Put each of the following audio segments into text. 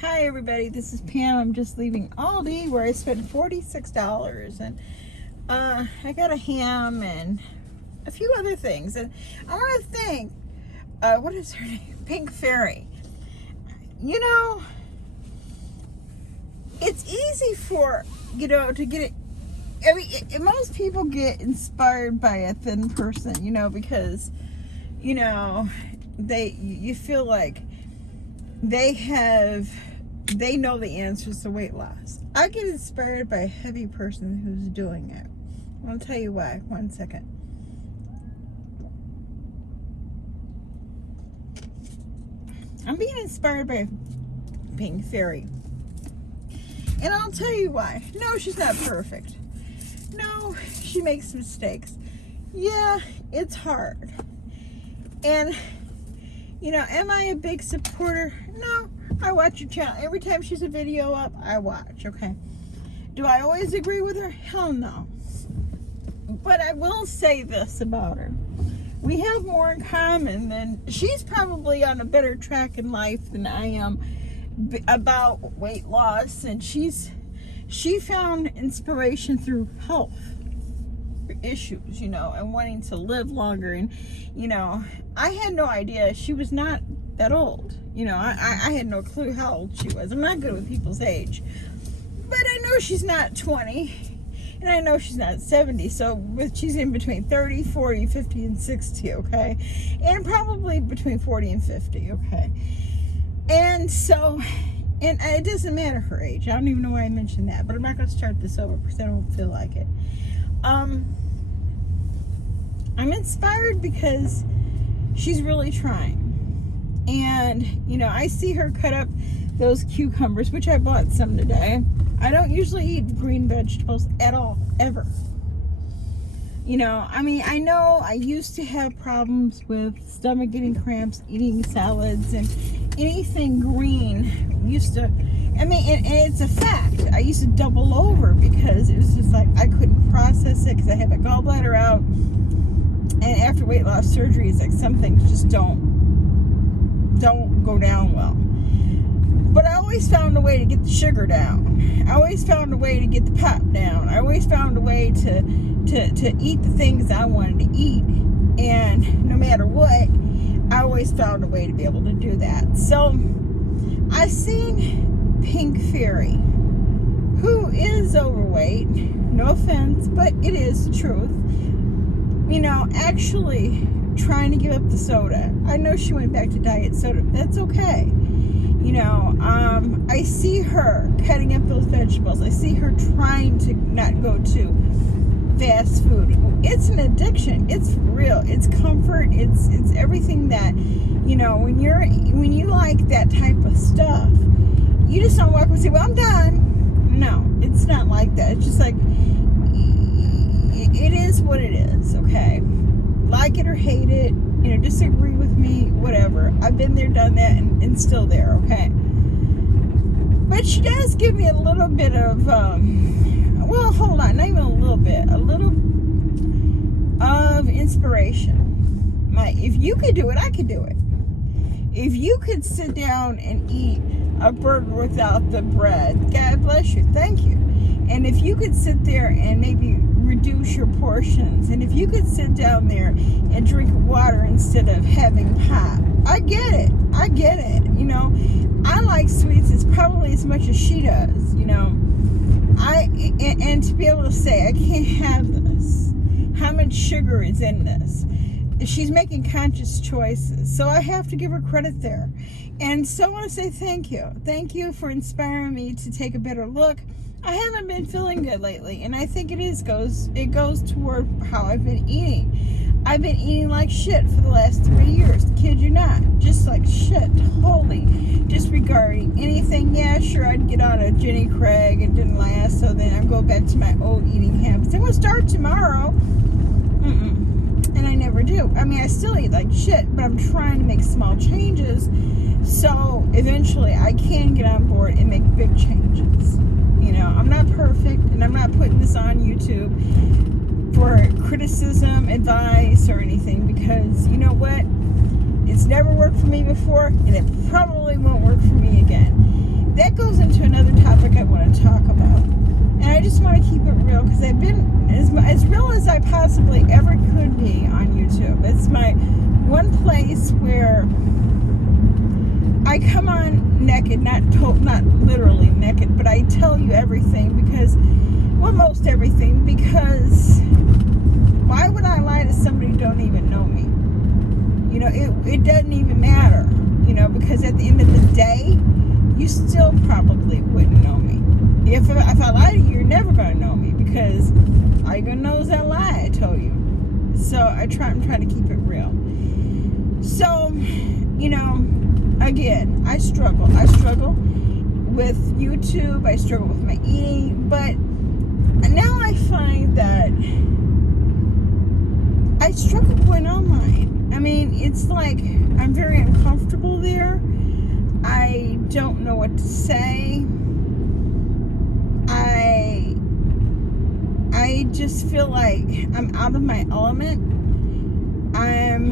Hi everybody, this is Pam. I'm just leaving Aldi where I spent $46 and I got a ham and a few other things. And I want to thank, what is her name? Pink Fairy. You know, it's easy for, to get it. I mean, most people get inspired by a thin person, because, you feel like they know the answers to weight loss. I get inspired by a heavy person who's doing it. I'll tell you why. 1 second. I'm being inspired by Pink Fairy. And I'll tell you why. No, she's not perfect. No, she makes mistakes. Yeah, it's hard. And, am I a big supporter? No. I watch her channel. Every time she's a video up, I watch, okay? Do I always agree with her? Hell no. But I will say this about her. We have more in common than... She's probably on a better track in life than I am about weight loss. And she found inspiration through health issues, and wanting to live longer. And, I had no idea she was not that old. I had no clue how old she was. I'm not good with people's age. But I know she's not 20. And I know she's not 70. So she's in between 30, 40, 50, and 60, okay? And probably between 40 and 50, okay? And so, and it doesn't matter her age. I don't even know why I mentioned that. But I'm not going to start this over because I don't feel like it. I'm inspired because she's really trying. And, I see her cut up those cucumbers, which I bought some today. I don't usually eat green vegetables at all, ever. I know I used to have problems with stomach getting cramps, eating salads, and anything green used to, and it's a fact. I used to double over because it was just like I couldn't process it because I had my gallbladder out. And after weight loss surgery, it's like some things just don't go down well. But I always found a way to get the sugar down. I always found a way to get the pop down. I always found a way to eat the things I wanted to eat. And no matter what, I always found a way to be able to do that. So I seen Pink Fairy, who is overweight. No offense, but it is the truth. Actually trying to give up the soda. I know she went back to diet soda. That's okay. I see her cutting up those vegetables. I see her trying to not go to fast food. It's an addiction. It's real. It's comfort. It's everything that, when you like that type of stuff, you just don't walk and say, well, I'm done. No, it's not like that. It's just like, it is what it is, okay? Like it or hate it, disagree with me, whatever. I've been there, done that, and still there, okay? But she does give me a little bit of, well, hold on, not even a little bit, a little of inspiration. If you could do it, I could do it. If you could sit down and eat a burger without the bread, God bless you, thank you. And if you could sit there and maybe reduce your portions, and if you could sit down there and drink water instead of having pop, I get it. I like sweets as probably as much as she does, and to be able to say, I can't have this. How much sugar is in this? She's making conscious choices. So I have to give her credit there. And so I want to say thank you. Thank you for inspiring me to take a better look. I haven't been feeling good lately, and I think it goes toward how I've been eating. I've been eating like shit for the last 3 years. Kid you not. Just like shit. Totally disregarding anything. Yeah, sure, I'd get on a Jenny Craig. It didn't last, so then I'd go back to my old eating habits. I'm going to start tomorrow. And I never do. I still eat like shit, but I'm trying to make small changes so eventually I can get on board and make big changes. I'm not perfect, and I'm not putting this on YouTube for criticism, advice, or anything, because you know what? It's never worked for me before, and it probably won't work for me again. just want to keep it real because I've been as real as I possibly ever could be on YouTube. It's my one place where I come on naked, not literally naked, but I tell you everything because, well, most everything, because why would I lie to somebody who don't even know me? You know, it doesn't even matter, you know, because at the end of the day, you still probably wouldn't know me. If I lie to you, you're never going to know me because all you're going to know is that lie I told you. So I'm trying to keep it real. So, you know, again, I struggle. I struggle with YouTube. I struggle with my eating. But now I find that I struggle going online. I mean, it's like I'm very uncomfortable there. I don't know what to say. I just feel like I'm out of my element. I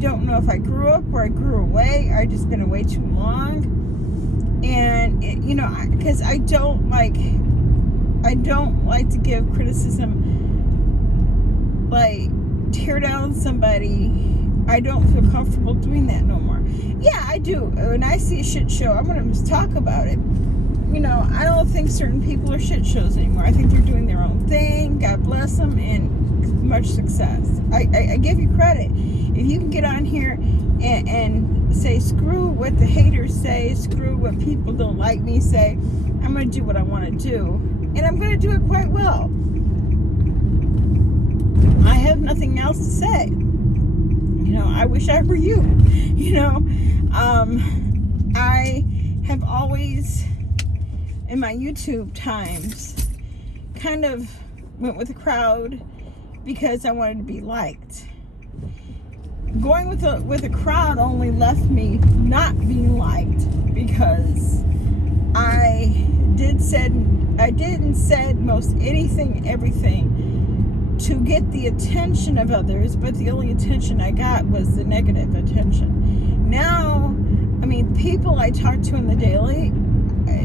don't know if I grew up or I grew away. I just been away too long. And you know, because I don't like to give criticism, like tear down somebody. I don't feel comfortable doing that no more. Yeah, I do. When I see a shit show, I'm going to talk about it. You know, I don't think certain people are shit shows anymore. I think they're doing their own thing. God bless them, and much success. I give you credit. If you can get on here and say, screw what the haters say, screw what people don't like me say, I'm going to do what I want to do. And I'm going to do it quite well. I have nothing else to say. You know, I wish I were you. You know, I have always, in my YouTube times, kind of went with the crowd because I wanted to be liked. Going with a crowd only left me not being liked because I did and said most anything, everything to get the attention of others, but the only attention I got was the negative attention. Now, I mean, people I talk to in the daily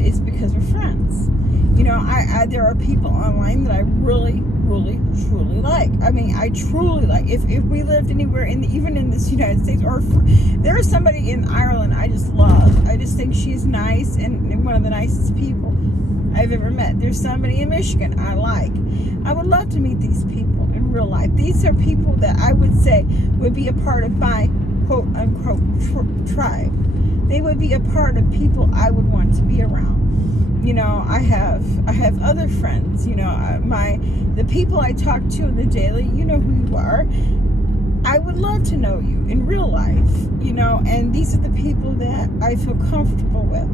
is because we're friends. You know, there are people online that I really, really, truly like. I mean, I truly like. If we lived anywhere, even in this United States, or there is somebody in Ireland I just love. I just think she's nice and one of the nicest people I've ever met. There's somebody in Michigan I like. I would love to meet these people in real life. These are people that I would say would be a part of my quote unquote tribe. They would be a part of people I would want to be around. You know, I have other friends. You know, the people I talk to in the daily. You know who you are. I would love to know you in real life. You know, and these are the people that I feel comfortable with.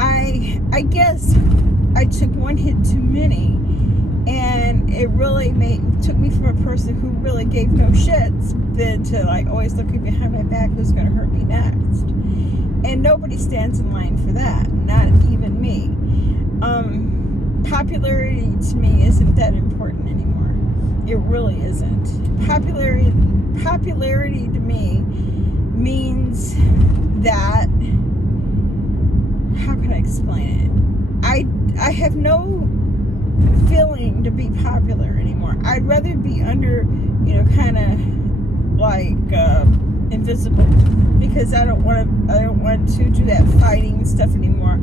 I guess I took one hit too many, and it really took me from a person who really gave no shits then to like always looking behind my back who's going to hurt me next. And nobody stands in line for that, not even me. Popularity to me isn't that important anymore. It really isn't. Popularity to me means that, how can I explain it? I have no feeling to be popular anymore. I'd rather be under, you know, kind of like invisible, because I don't want to do that fighting stuff anymore.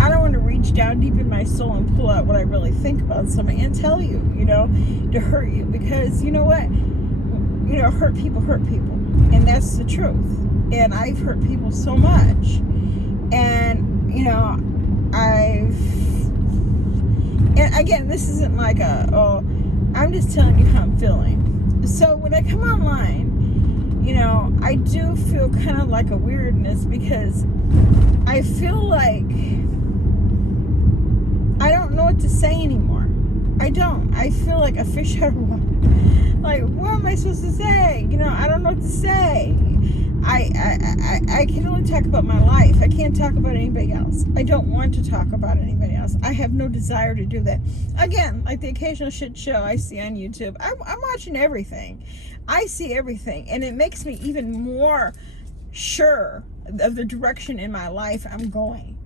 I don't want to reach down deep in my soul and pull out what I really think about somebody and tell you, you know, to hurt you, because you know what, you know, hurt people, and that's the truth. And I've hurt people so much, and you know, and again, this isn't like I'm just telling you how I'm feeling. So when I come online, you know, I do feel kind of like a weirdness, because I feel like I don't know what to say anymore. I don't. I feel like a fish out of water. Like, what am I supposed to say? You know, I don't know what to say. I can only talk about my life. I can't talk about anybody else. I don't want to talk about anybody else. I have no desire to do that. Again, like the occasional shit show I see on YouTube, I'm watching everything. I see everything, and it makes me even more sure of the direction in my life I'm going.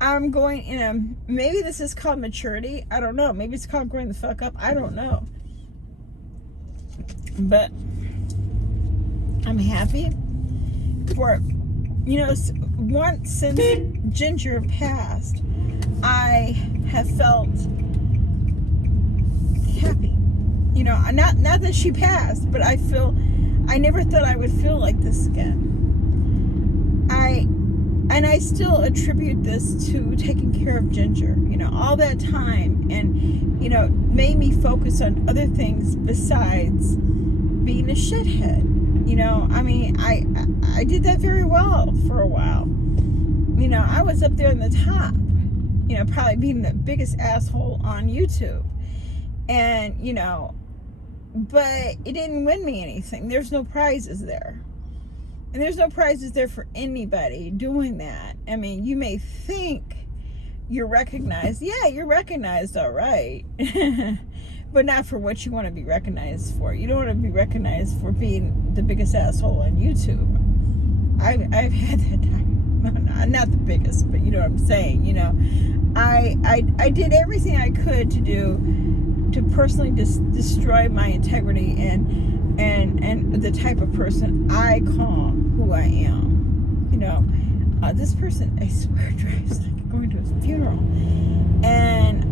I'm going, maybe this is called maturity. I don't know. Maybe it's called growing the fuck up. I don't know. But I'm happy for, once since Ginger passed, I have felt happy. Not that she passed, but I never thought I would feel like this again. I still attribute this to taking care of Ginger, all that time, and, made me focus on other things besides being a shithead. I did that very well for a while. I was up there on the top, probably being the biggest asshole on YouTube. And, but it didn't win me anything. There's no prizes there. And there's no prizes there for anybody doing that. You may think you're recognized. Yeah, you're recognized, all right. But not for what you want to be recognized for. You don't want to be recognized for being the biggest asshole on YouTube. I've had that time. Not the biggest, but you know what I'm saying. I did everything I could to do to personally destroy my integrity and the type of person I call who I am. This person, I swear, drives like going to a funeral. And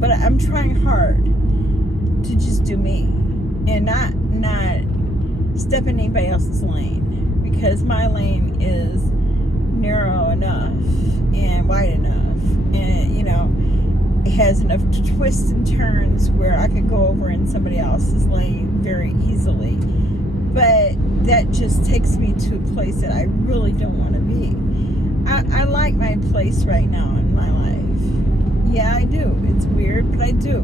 but I'm trying hard to just do me and not step in anybody else's lane, because my lane is narrow enough and wide enough, and it has enough twists and turns where I could go over in somebody else's lane very easily. But that just takes me to a place that I really don't want to be. I like my place right now in my life. Yeah, I do. It's weird, but I do.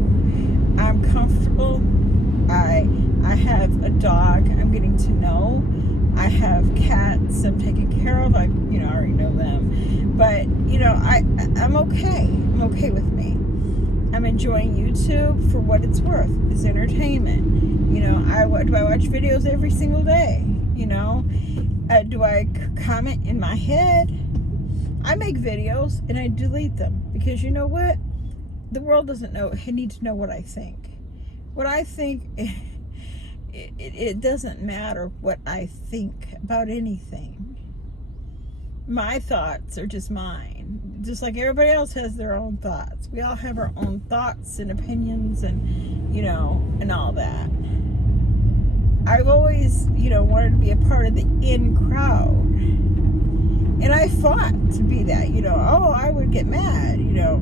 I'm comfortable. I have a dog I'm getting to know. I have cats I'm taking care of. I already know them. But, I'm okay. I'm okay with me. I'm enjoying YouTube for what it's worth. It's entertainment. Do I watch videos every single day? Do I comment in my head? I make videos and I delete them, because you know what? The world doesn't need to know what I think. What I think, it doesn't matter what I think about anything. My thoughts are just mine. Just like everybody else has their own thoughts. We all have our own thoughts and opinions and, and all that. I've always, wanted to be a part of the in crowd. And I fought to be that, I would get mad, no,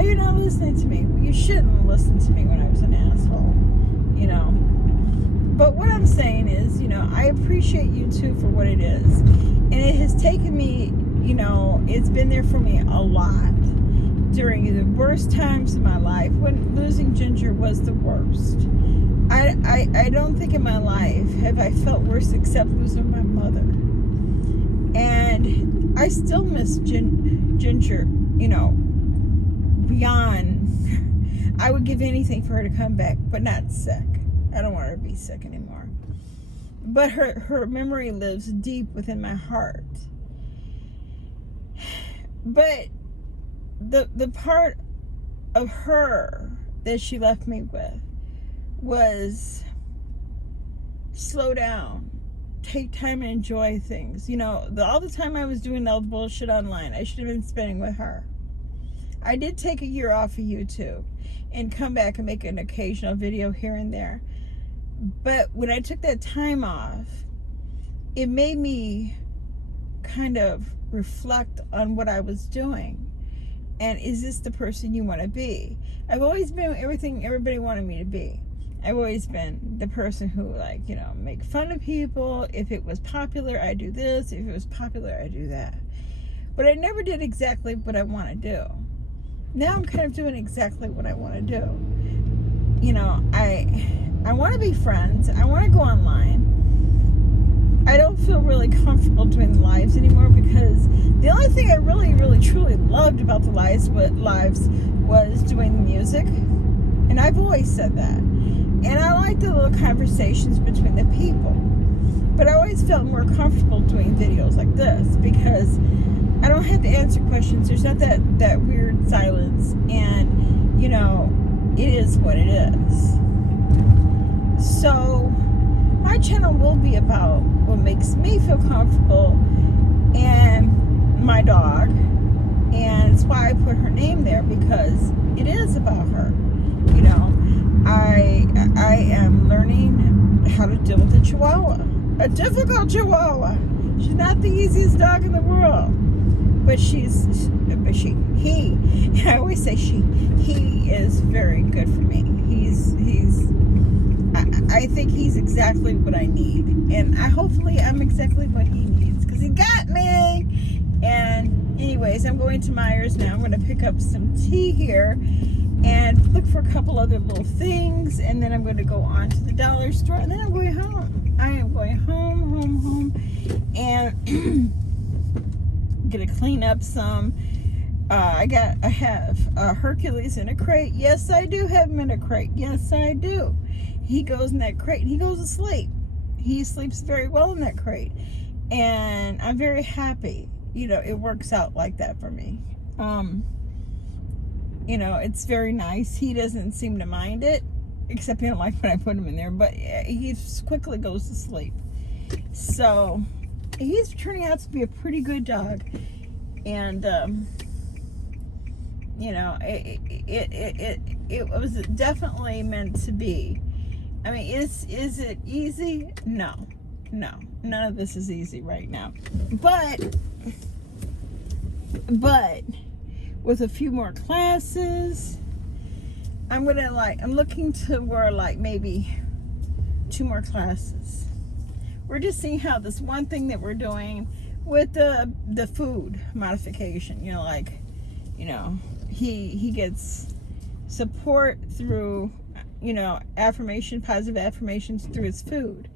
you're not listening to me. Well, you shouldn't listen to me when I was an asshole, But what I'm saying is, I appreciate YouTube for what it is. And it has taken me, it's been there for me a lot during the worst times of my life, when losing Ginger was the worst. I don't think in my life have I felt worse except losing my mother. And I still miss Ginger, beyond. I would give anything for her to come back, but not sick. I don't want her to be sick anymore. But her memory lives deep within my heart. But the part of her that she left me with was slow down, take time and enjoy things. All the time I was doing all the bullshit online, I should have been spending with her. I did take a year off of YouTube and come back and make an occasional video here and there. But when I took that time off, it made me kind of reflect on what I was doing. And is this the person you want to be? I've always been everything everybody wanted me to be. I've always been the person who, make fun of people. If it was popular, I do this. If it was popular, I do that. But I never did exactly what I want to do. Now I'm kind of doing exactly what I want to do. I want to be friends. I want to go online. I don't feel really comfortable doing lives anymore, because the only thing I really, really, truly loved about the lives was doing the music. And I've always said that. And I like the little conversations between the people. But I always felt more comfortable doing videos like this because I don't have to answer questions. There's not that weird silence. And, you know, it is what it is. So my channel will be about what makes me feel comfortable and my dog. And it's why I put her name there, because it is about her. You know, I am learning how to deal with a Chihuahua, a difficult Chihuahua. She's not the easiest dog in the world, but he. I always say he is very good for me. I think he's exactly what I need, and hopefully I'm exactly what he needs, because he got me. And anyways, I'm going to Myers now. I'm going to pick up some tea here and look for a couple other little things, and then I'm going to go on to the dollar store, and then I'm going home. I am going home, and gonna clean up some. I have Hercules in a crate. Yes, I do have him in a crate. Yes, I do. He goes in that crate and he goes to sleep. He sleeps very well in that crate, and I'm very happy. You know, it works out like that for me. You know, it's very nice. He doesn't seem to mind it, except he don't like when I put him in there, but he quickly goes to sleep. So he's turning out to be a pretty good dog. And you know, it was definitely meant to be. I mean, is it easy? No, none of this is easy right now, but with a few more classes, I'm looking to where maybe 2 more classes. We're just seeing how this one thing that we're doing with the food modification, you know, he gets support through, you know, positive affirmations through his food,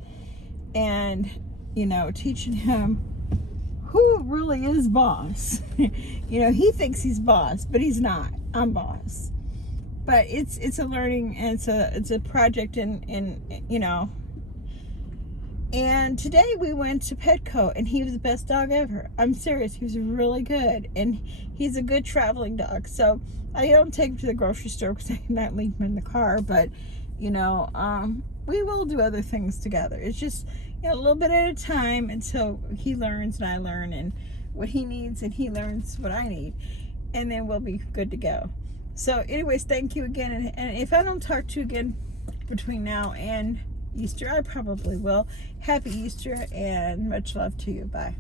and, you know, teaching him who really is boss. You know, he thinks he's boss, but he's not. I'm boss. But it's a learning, and it's a project, and you know. And today we went to Petco, and he was the best dog ever. I'm serious. He was really good, and he's a good traveling dog. So I don't take him to the grocery store because I cannot leave him in the car. But, you know, we will do other things together. It's just, you know, a little bit at a time until he learns and I learn, and what he needs, and he learns what I need, and then we'll be good to go. So anyways, thank you again. And if I don't talk to you again between now and Easter, I probably will. Happy Easter, and much love to you. Bye.